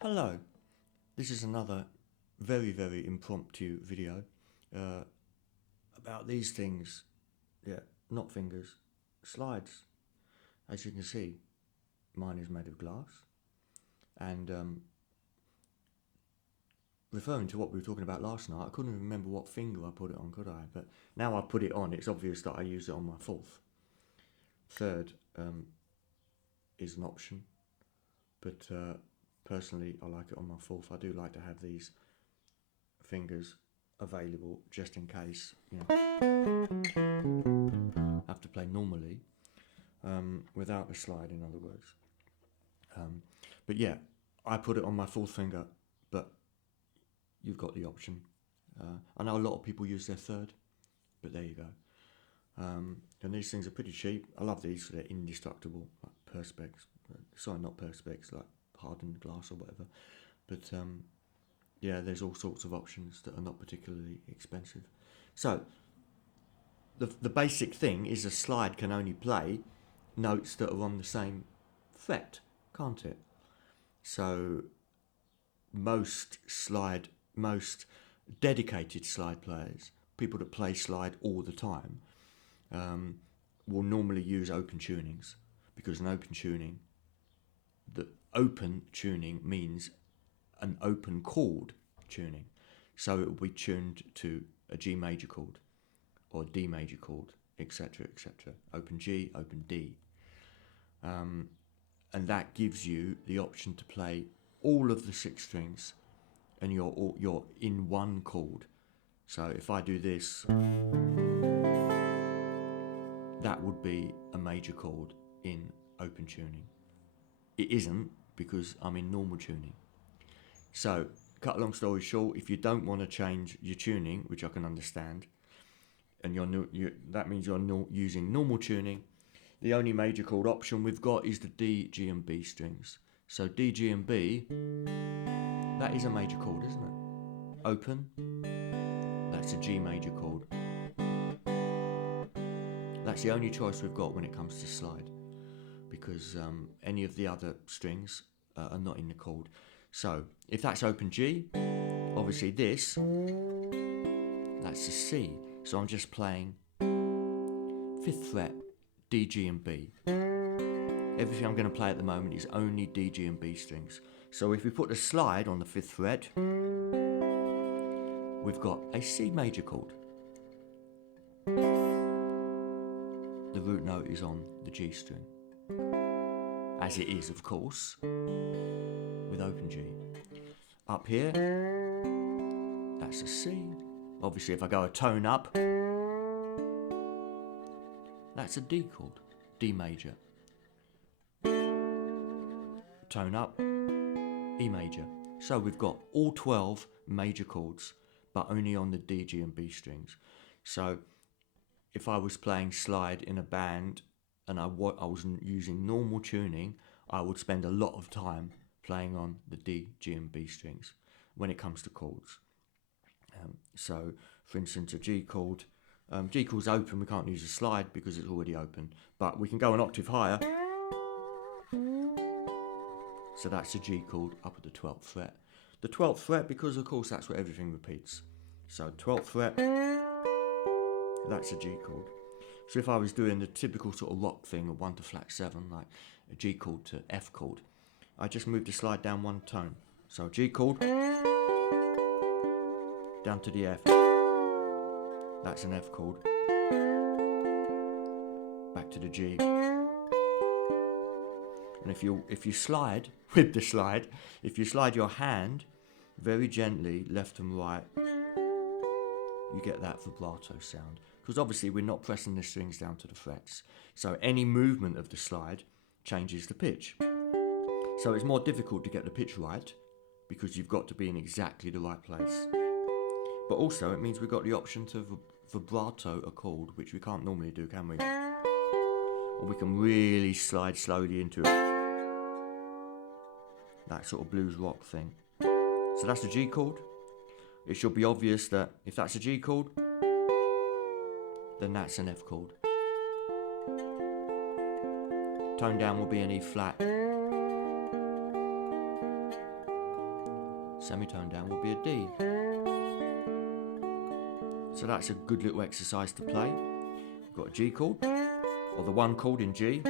Hello, this is another very impromptu video about these things. Yeah, not fingers, slides. As you can see, mine is made of glass. And referring to what we were talking about last night, I couldn't remember what finger I put it on, could I? But now I put it on, it's obvious that I use it on my fourth. Third is an option, but personally I like it on my fourth. I do like to have these fingers available just in case, have to play normally without a slide, in other words. But yeah, I put it on my fourth finger, but you've got the option. I know a lot of people use their third, but there you go. And these things are pretty cheap. I love these, they're indestructible, like Perspex. Sorry, not Perspex, like hardened glass or whatever. But yeah, there's all sorts of options that are not particularly expensive. So, the basic thing is a slide can only play notes that are on the same fret, can't it? So, most dedicated slide players, people that play slide all the time, will normally use open tunings, because an open tuning, the open tuning means an open chord tuning. So it will be tuned to a G major chord or a D major chord, etc., etc. Open G, open D. And that gives you the option to play all of the six strings, and you're in one chord. So if I do this, that would be a major chord in open tuning. It isn't, because I'm in normal tuning. So, cut a long story short, if you don't want to change your tuning, which I can understand, and that means you're using normal tuning, the only major chord option we've got is the D, G and B strings. So D, G and B, that is a major chord, isn't it? Open, that's a G major chord. That's the only choice we've got when it comes to slide, because any of the other strings are not in the chord. So if that's open G, obviously this, that's a C. So I'm just playing 5th fret, D, G and B. Everything I'm going to play at the moment is only D, G and B strings. So if we put the slide on the 5th fret, we've got a C major chord. The root note is on the G string, as it is, of course, with open G. Up here, that's a C. Obviously, if I go a tone up, that's a D chord, D major. Tone up, E major. So we've got all 12 major chords, but only on the D, G and B strings. So if I was playing slide in a band and I wasn't using normal tuning, I would spend a lot of time playing on the D, G and B strings when it comes to chords. So, for instance, a G chord, G chord's open, we can't use a slide because it's already open, but we can go an octave higher. So that's a G chord up at the 12th fret. The 12th fret, because of course that's where everything repeats. So 12th fret, that's a G chord. So if I was doing the typical sort of rock thing, a 1 to flat 7, like a G chord to F chord, I just move the slide down one tone. So G chord, down to the F, that's an F chord, back to the G. And if you slide with the slide, if you slide your hand very gently left and right, you get that vibrato sound. Because obviously we're not pressing the strings down to the frets. So any movement of the slide changes the pitch. So it's more difficult to get the pitch right, because you've got to be in exactly the right place. But also it means we've got the option to vibrato a chord, which we can't normally do, can we? Or we can really slide slowly into it. That sort of blues rock thing. So that's the G chord. It should be obvious that if that's a G chord, then that's an F chord. Tone down will be an E flat. semitone down will be a D. So that's a good little exercise to play. We've got a G chord, or the 1 chord in G,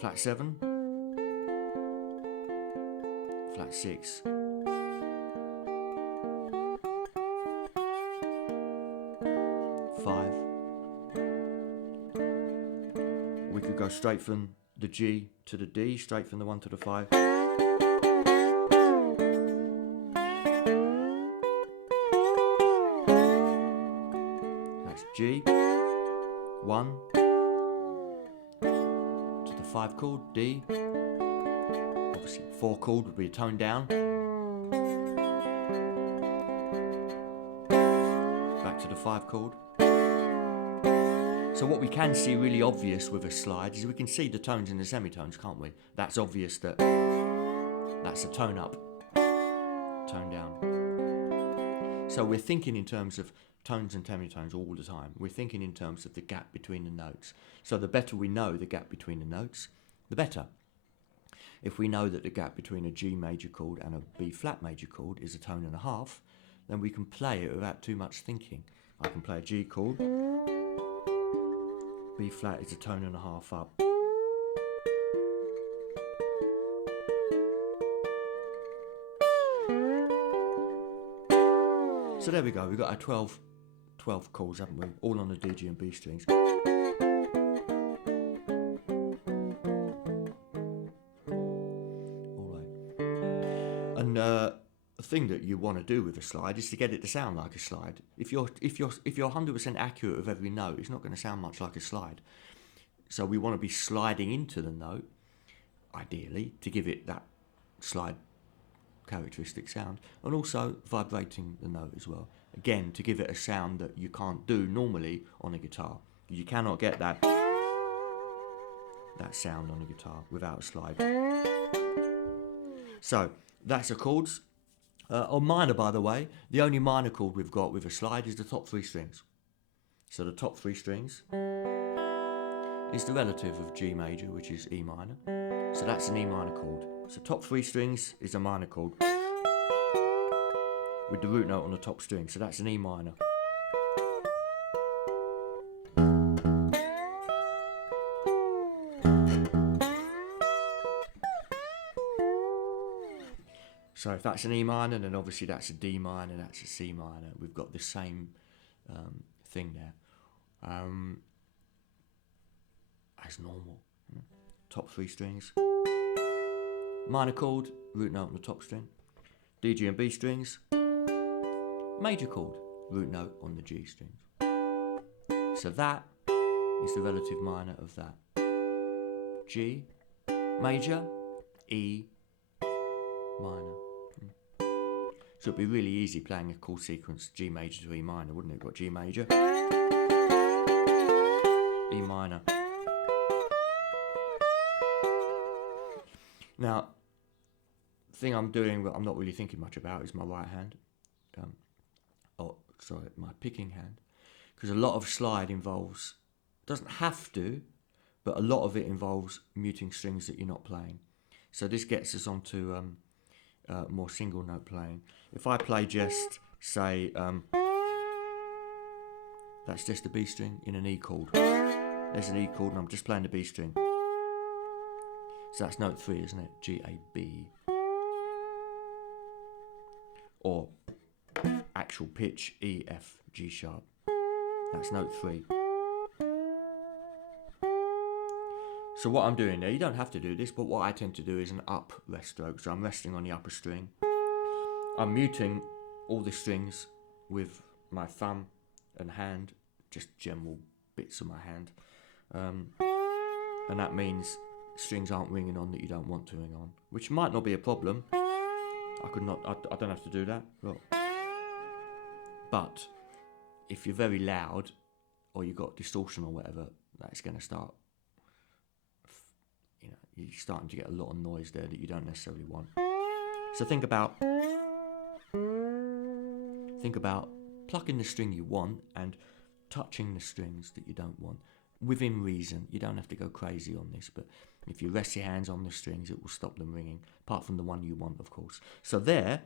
flat 7, flat 6, 5. We could go straight from the G to the D, straight from the 1 to the 5. That's G, 1, to the 5 chord, D. Obviously 4 chord would be a tone down. Back to the 5 chord. So what we can see really obvious with a slide is we can see the tones and the semitones, can't we? That's obvious that that's a tone up, tone down. So we're thinking in terms of tones and semitones all the time. We're thinking in terms of the gap between the notes. So the better we know the gap between the notes, the better. If we know that the gap between a G major chord and a B flat major chord is a tone and a half, then we can play it without too much thinking. I can play a G chord, B flat is a tone and a half up. So there we go, we've got our 12 chords, haven't we? All on the D, G and B strings. Alright. And the thing that you want to do with a slide is to get it to sound like a slide. If you're 100% accurate with every note, it's not going to sound much like a slide. So we want to be sliding into the note, ideally, to give it that slide characteristic sound, and also vibrating the note as well. Again, to give it a sound that you can't do normally on a guitar. You cannot get that sound on a guitar without a slide. So that's the chords. On minor, by the way, the only minor chord we've got with a slide is the top 3 strings. So the top 3 strings is the relative of G major, which is E minor. So that's an E minor chord. So top 3 strings is a minor chord with the root note on the top string. So that's an E minor. So if that's an E minor, then obviously that's a D minor, that's a C minor. We've got the same thing there. As normal. Top 3 strings. Minor chord, root note on the top string. D, G and B strings. Major chord, root note on the G strings. So that is the relative minor of that. G, major, E, minor. So it'd be really easy playing a chord sequence G major to E minor, wouldn't it? We've got G major, E minor. Now, the thing I'm doing that I'm not really thinking much about is my right hand. My picking hand. Because a lot of slide involves, doesn't have to, but a lot of it involves muting strings that you're not playing. So this gets us onto more single note playing. If I play just, say, that's just a B string in an E chord. There's an E chord and I'm just playing the B string. So that's note 3, isn't it? G, A, B. Or actual pitch, E, F, G sharp. That's note 3. So what I'm doing there, you don't have to do this, but what I tend to do is an up rest stroke. So I'm resting on the upper string. I'm muting all the strings with my thumb and hand, just general bits of my hand. And that means strings aren't ringing on that you don't want to ring on, which might not be a problem. I don't have to do that. Look. But if you're very loud or you've got distortion or whatever, that's going to start, you're starting to get a lot of noise there that you don't necessarily want. So think about plucking the string you want and touching the strings that you don't want. within reason. You don't have to go crazy on this, but if you rest your hands on the strings, it will stop them ringing, apart from the one you want, of course. So there,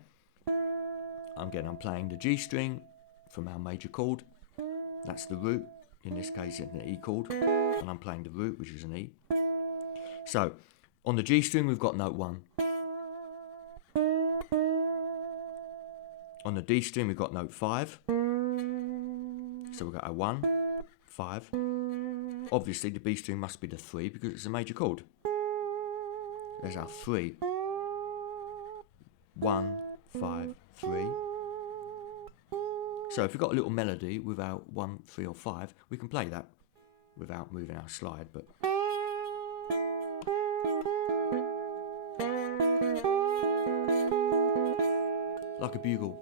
I'm playing the G string from our major chord. That's the root. In this case, it's an E chord, and I'm playing the root, which is an E. So, on the G string, we've got note 1. On the D string, we've got note 5. So we've got a 1, 5. Obviously, the B string must be the 3 because it's a major chord. There's our 3. 1, 5, 3. So if we've got a little melody without 1, 3 or 5, we can play that without moving our slide, but like a bugle.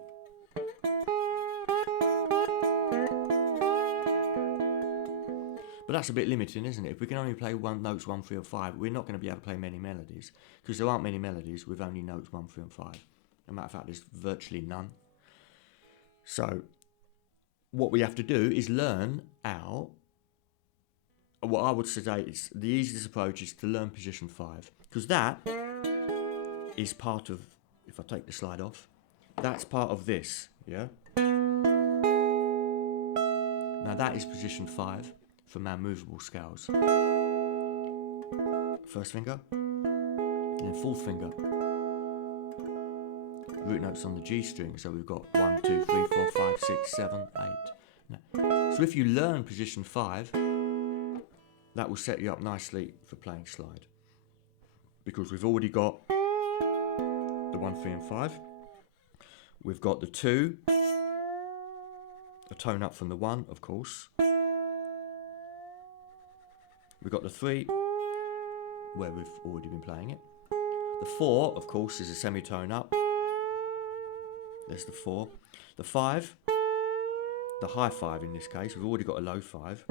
But that's a bit limiting, isn't it? If we can only play notes 1, 3 or 5, we're not going to be able to play many melodies, because there aren't many melodies with only notes 1, 3 and 5. As a matter of fact, there's virtually none. So what we have to do is learn what I would say is the easiest approach is to learn position 5, because that is part of, if I take the slide off, that's part of this, yeah? Now that is position 5 from our movable scales. First finger, and then fourth finger. Root notes on the G string, so we've got 1, 2, 3, 4, 5, 6, 7, 8. Now, so if you learn position 5, that will set you up nicely for playing slide, because we've already got the 1, 3 and 5. We've got the 2, a tone up from the 1, of course. We've got the 3, where we've already been playing it. The 4, of course, is a semitone up. There's the 4. The 5, the high 5 in this case, we've already got a low 5.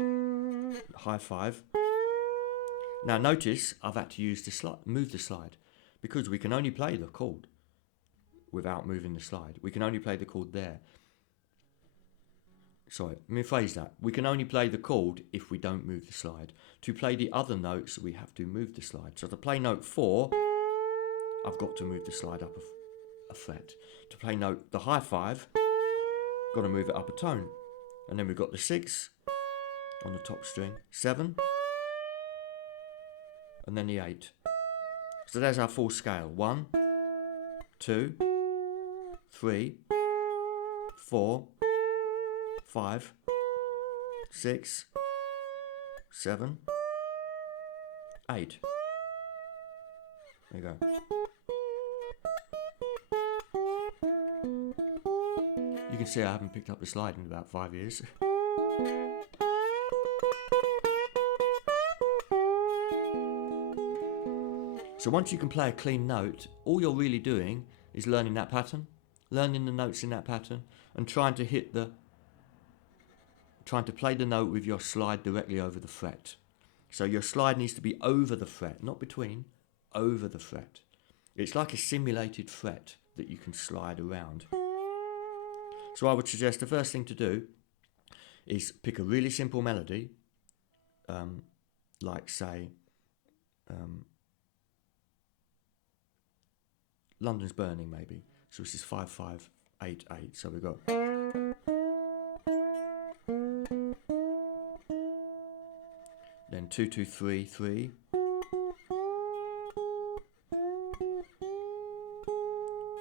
High 5. Now notice I've had to use the move the slide, because we can only play the chord without moving the slide. We can only play the chord there. Sorry, let me phrase that. We can only play the chord if we don't move the slide. To play the other notes, we have to move the slide. So to play note 4, I've got to move the slide up a fret. To play the high 5, got to move it up a tone. And then we've got the 6 on the top string, 7, and then the 8. So there's our full scale. 1, 2, 3, 4, 5, 6, 7, 8. There you go. You can see I haven't picked up the slide in about 5 years. So once you can play a clean note, all you're really doing is learning that pattern, learning the notes in that pattern, and trying to play the note with your slide directly over the fret. So your slide needs to be over the fret, not between, over the fret. It's like a simulated fret that you can slide around. So I would suggest the first thing to do is pick a really simple melody, like say, London's Burning maybe. So this is 5, 5, 8, 8. So we've got. Then 2, 2, 3, 3.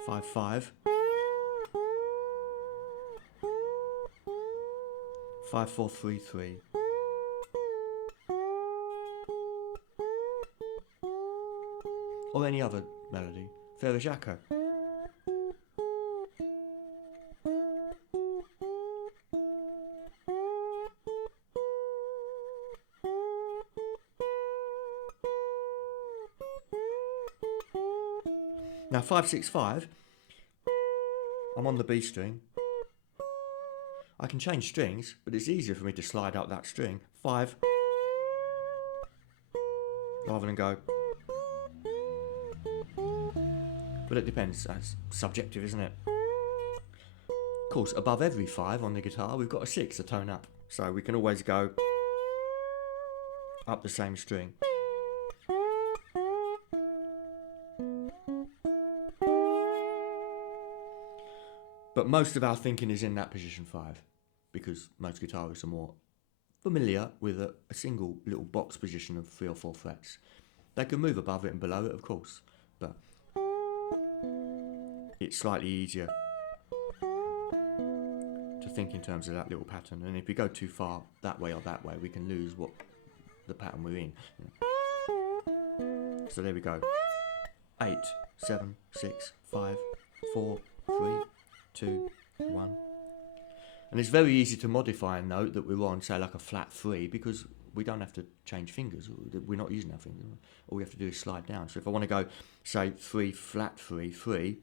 5, 5. 5, 4, 3, 3. Or any other melody. Frère Jacques. Now 5, 6, 5, I'm on the B string. I can change strings, but it's easier for me to slide up that string. 5, rather than go. But it depends, that's subjective, isn't it? Of course, above every 5 on the guitar, we've got a 6, a tone up. So we can always go. up the same string. But most of our thinking is in that position 5, because most guitarists are more familiar with a single little box position of 3 or 4 frets. They can move above it and below it, of course, but it's slightly easier to think in terms of that little pattern. And if we go too far that way or that way, we can lose what the pattern we're in. So there we go. 8, 7, 6, 5, 4, 3, 2, 1. And it's very easy to modify a note that we're on, say like a flat 3, because we don't have to change fingers. We're not using our fingers. All we have to do is slide down. So if I want to go, say 3 flat 3, 3,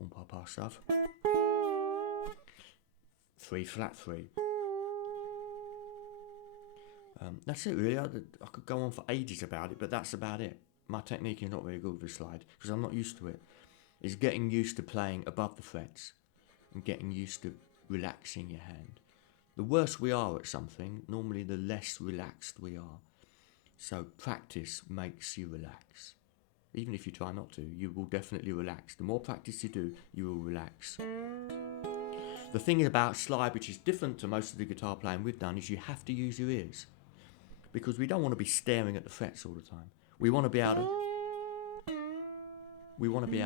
on pas pas stuff. 3 flat 3. That's it really. I could go on for ages about it, but that's about it. My technique is not very good with the slide because I'm not used to it. It's getting used to playing above the frets and getting used to relaxing your hand. The worse we are at something, normally the less relaxed we are. So practice makes you relax. Even if you try not to, you will definitely relax. The more practice you do, you will relax. The thing about slide, which is different to most of the guitar playing we've done, is you have to use your ears. Because we don't want to be staring at the frets all the time. We want to be able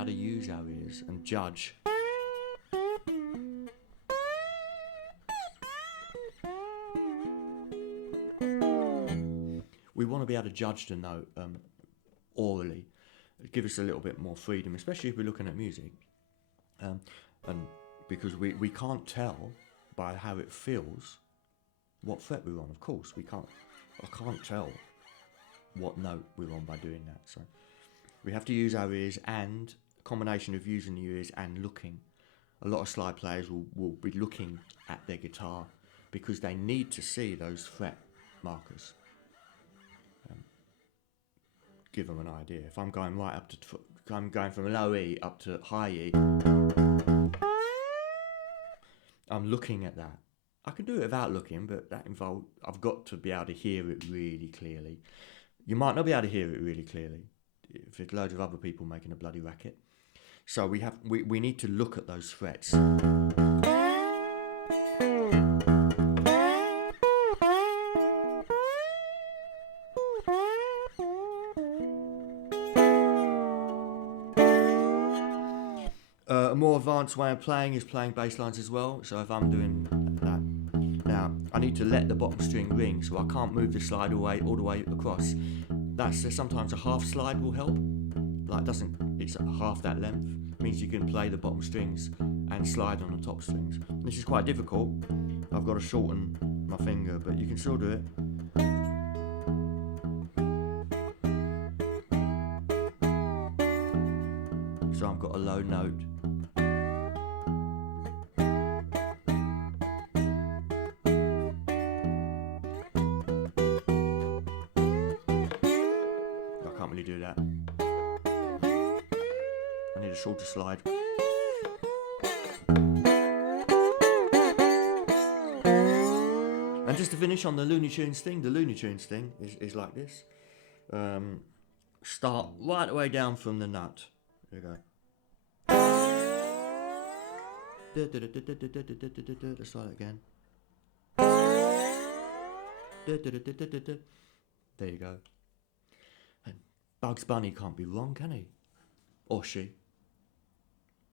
to use our ears and judge. We want to be able to judge the note orally. Give us a little bit more freedom, especially if we're looking at music. And because we can't tell by how it feels what fret we're on. Of course, I can't tell what note we're on by doing that. So we have to use our ears, and a combination of using the ears and looking. A lot of slide players will be looking at their guitar because they need to see those fret markers. Give them an idea. If I'm going right up to, I'm going from low E up to high E, I'm looking at that. I can do it without looking, but that involves, I've got to be able to hear it really clearly. You might not be able to hear it really clearly if there's loads of other people making a bloody racket. So we need to look at those frets. A more advanced way of playing is playing bass lines as well. So if I'm doing that, now I need to let the bottom string ring, so I can't move the slide all the way across. That's sometimes a half slide will help. Like it's half that length. Means you can play the bottom strings and slide on the top strings. This is quite difficult. I've got to shorten my finger, but you can still do it. So I've got a low note. I can't really do that. I need a shorter slide. And just to finish on the Looney Tunes thing, the Looney Tunes thing is like this. Start right away down from the nut. There you go. Let's try it again. There you go. And Bugs Bunny can't be wrong, can he? Or she.